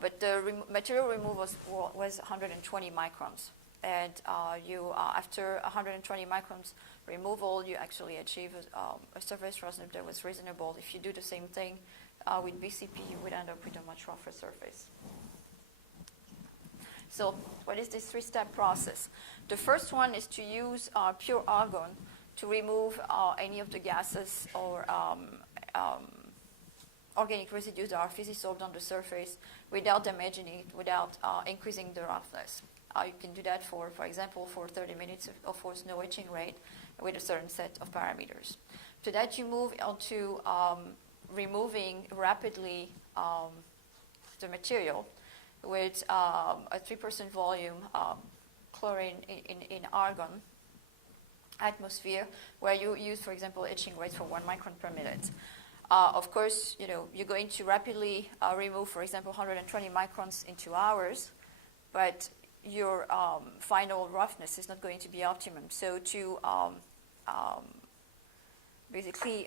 but the material removed was 120 microns. And after 120 microns removal, you actually achieve a surface roughness that was reasonable. If you do the same thing with BCP, you would end up with a much rougher surface. So what is this three-step process? The first one is to use pure argon to remove any of the gases or organic residues that are physisorbed on the surface without damaging it, without increasing the roughness. You can do that, for example, for 30 minutes of forced no etching rate with a certain set of parameters. To that, you move on to removing rapidly the material with a 3% volume chlorine in argon atmosphere, where you use, for example, etching rates for 1 micron per minute. Of course, you're going to rapidly remove, for example, 120 microns in 2 hours, but your final roughness is not going to be optimum. So to basically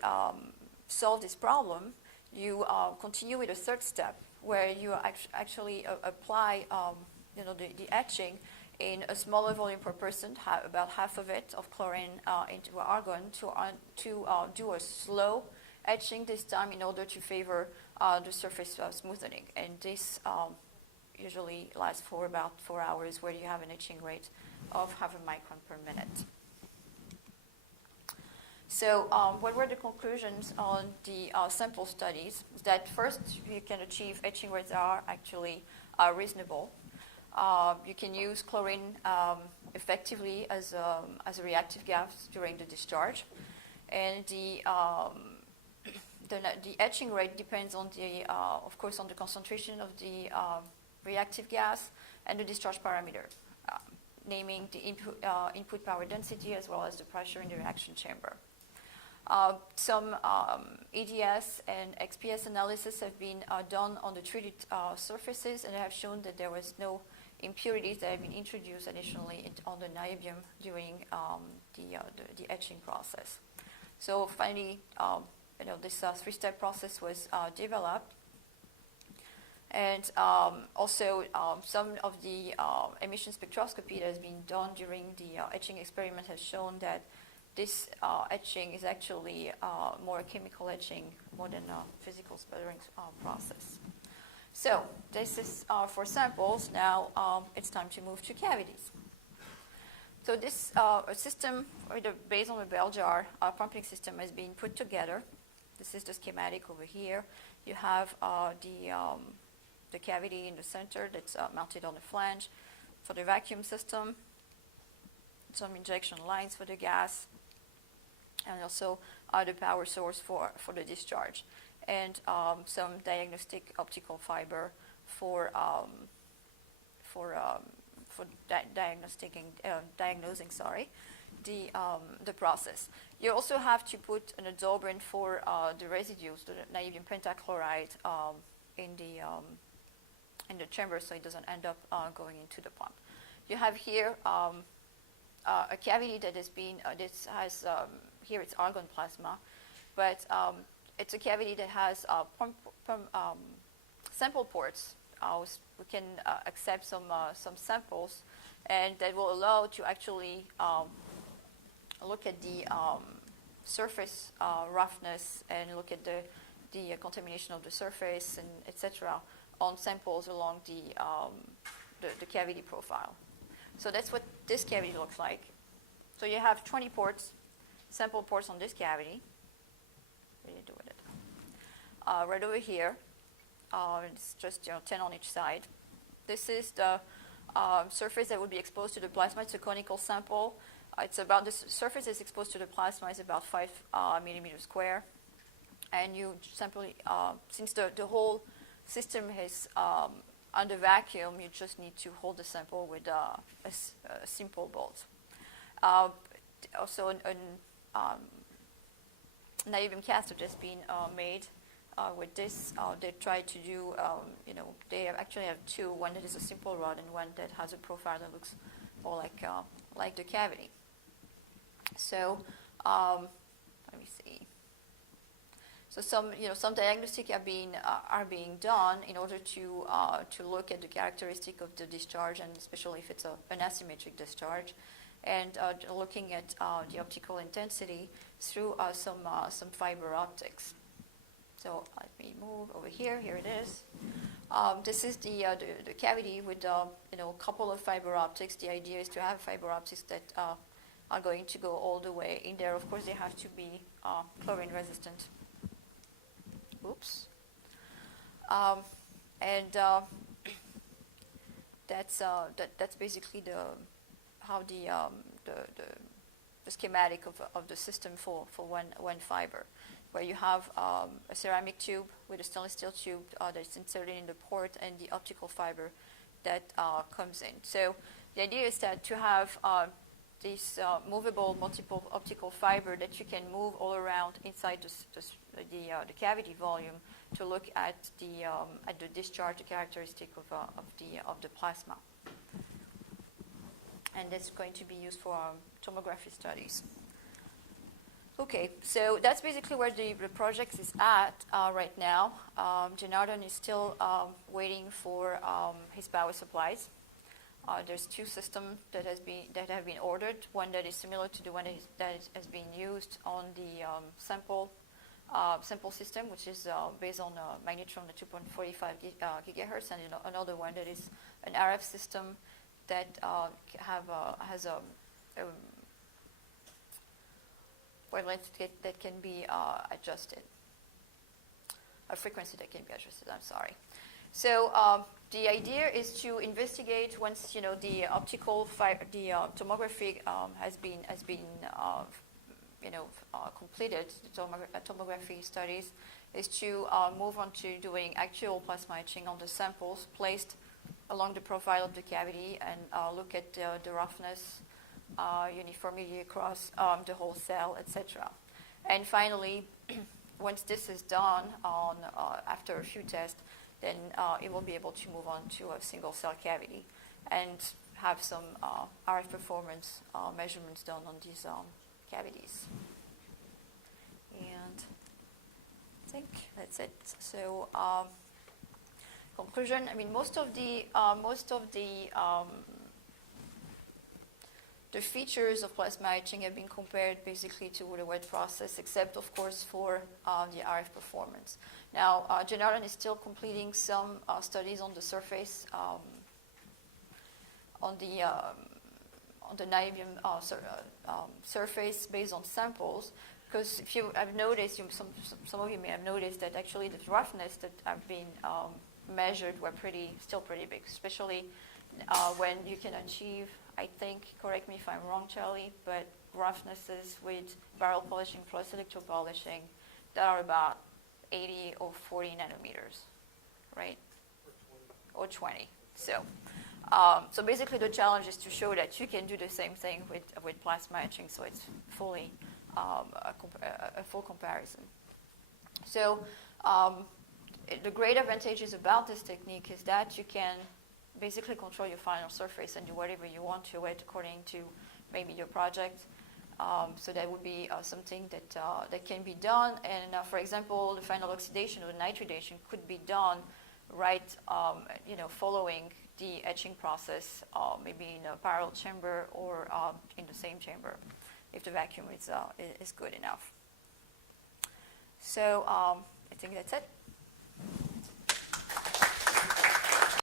solve this problem, you continue with a third step, where you actually apply the etching in a smaller volume per percent, about half of it of chlorine into argon, to do a slow etching this time in order to favor the surface smoothing. And this usually lasts for about 4 hours, where you have an etching rate of 0.5 micron per minute. So what were the conclusions on the sample studies? That first, you can achieve etching rates that are actually reasonable. You can use chlorine effectively as a reactive gas during the discharge. And the etching rate depends on of course, on the concentration of the reactive gas and the discharge parameter, naming the input power density as well as the pressure in the reaction chamber. Some EDS and XPS analysis have been done on the treated surfaces, and have shown that there was no impurities that have been introduced additionally on the niobium during the etching process. So finally, this three-step process was developed. And also, some of the emission spectroscopy that has been done during the etching experiment has shown that this etching is actually more a chemical etching more than a physical sputtering process. So this is for samples. Now it's time to move to cavities. So this system, based on a bell jar pumping system, has been put together. This is the schematic over here. You have the cavity in the center that's mounted on the flange for the vacuum system, some injection lines for the gas, and also the power source for the discharge, and some diagnostic optical fiber for diagnosing the process. You also have to put an adsorbent for the residues, the niobium pentachloride, in the chamber, so it doesn't end up going into the pump. You have here a cavity that has been here it's argon plasma, but it's a cavity that has sample ports. We can accept some samples, and that will allow to actually look at the surface roughness and look at the contamination of the surface and etc. on samples along the cavity profile. So that's what this cavity looks like. So you have 20 ports, sample ports on this cavity. What do you do with it? Right over here, it's just 10 on each side. This is the surface that would be exposed to the plasma. It's a conical sample. It's about this surface that's exposed to the plasma is about 5 millimeters square, and you simply, since the whole system is under vacuum, you just need to hold the sample with a simple bolt. Also, a niobium cathode has been made with this. They try to do, they actually have two, one that is a simple rod and one that has a profile that looks more like the cavity. So, let me see. So some diagnostic are being done in order to look at the characteristic of the discharge, and especially if it's an asymmetric discharge, and looking at the optical intensity through some fiber optics. So let me move over here. Here it is. This is the cavity with a couple of fiber optics. The idea is to have fiber optics that are going to go all the way in there. Of course, they have to be chlorine resistant. Oops. That's basically how the schematic of the system for one fiber, where you have a ceramic tube with a stainless steel tube that's inserted in the port, and the optical fiber that comes in. So the idea is that to have this movable multiple optical fiber that you can move all around inside the cavity volume to look at the discharge, the characteristic of the plasma. And that's going to be used for tomography studies. Okay, so that's basically where the project is at right now. Janardhan is still waiting for his power supplies. There's two systems that have been ordered. One that is similar to the one that has been used on the sample system, which is based on a magnetron at 2.45 gigahertz, and another one that is an RF system that has a wavelength that can be adjusted, a frequency that can be adjusted. I'm sorry. So the idea is to investigate once the optical tomography has been completed. The tomography studies is to move on to doing actual plasma etching on the samples placed along the profile of the cavity, and look at the roughness, uniformity across the whole cell, etc. And finally, once this is done after a few tests, then it will be able to move on to a single cell cavity and have some RF performance measurements done on these cavities. And I think that's it. So conclusion. I mean, most of the features of plasma etching have been compared basically to the wet process, except of course for the RF performance. Now, Janardhan is still completing some studies on the surface, on the Niobium surface based on samples. Because if you have noticed, some of you may have noticed that actually the roughness that have been measured were still pretty big, especially when you can achieve, I think, correct me if I'm wrong, Charlie, but roughnesses with barrel polishing plus electropolishing that are about 80 or 40 nanometers, right? Or 20. So basically the challenge is to show that you can do the same thing with plasma etching, so it's fully a full comparison. So the great advantages about this technique is that you can basically control your final surface and do whatever you want to it according to maybe your project. So that would be something that can be done. And for example, the final oxidation or the nitridation could be done right, following the etching process, maybe in a parallel chamber or in the same chamber, if the vacuum is good enough. So I think that's it.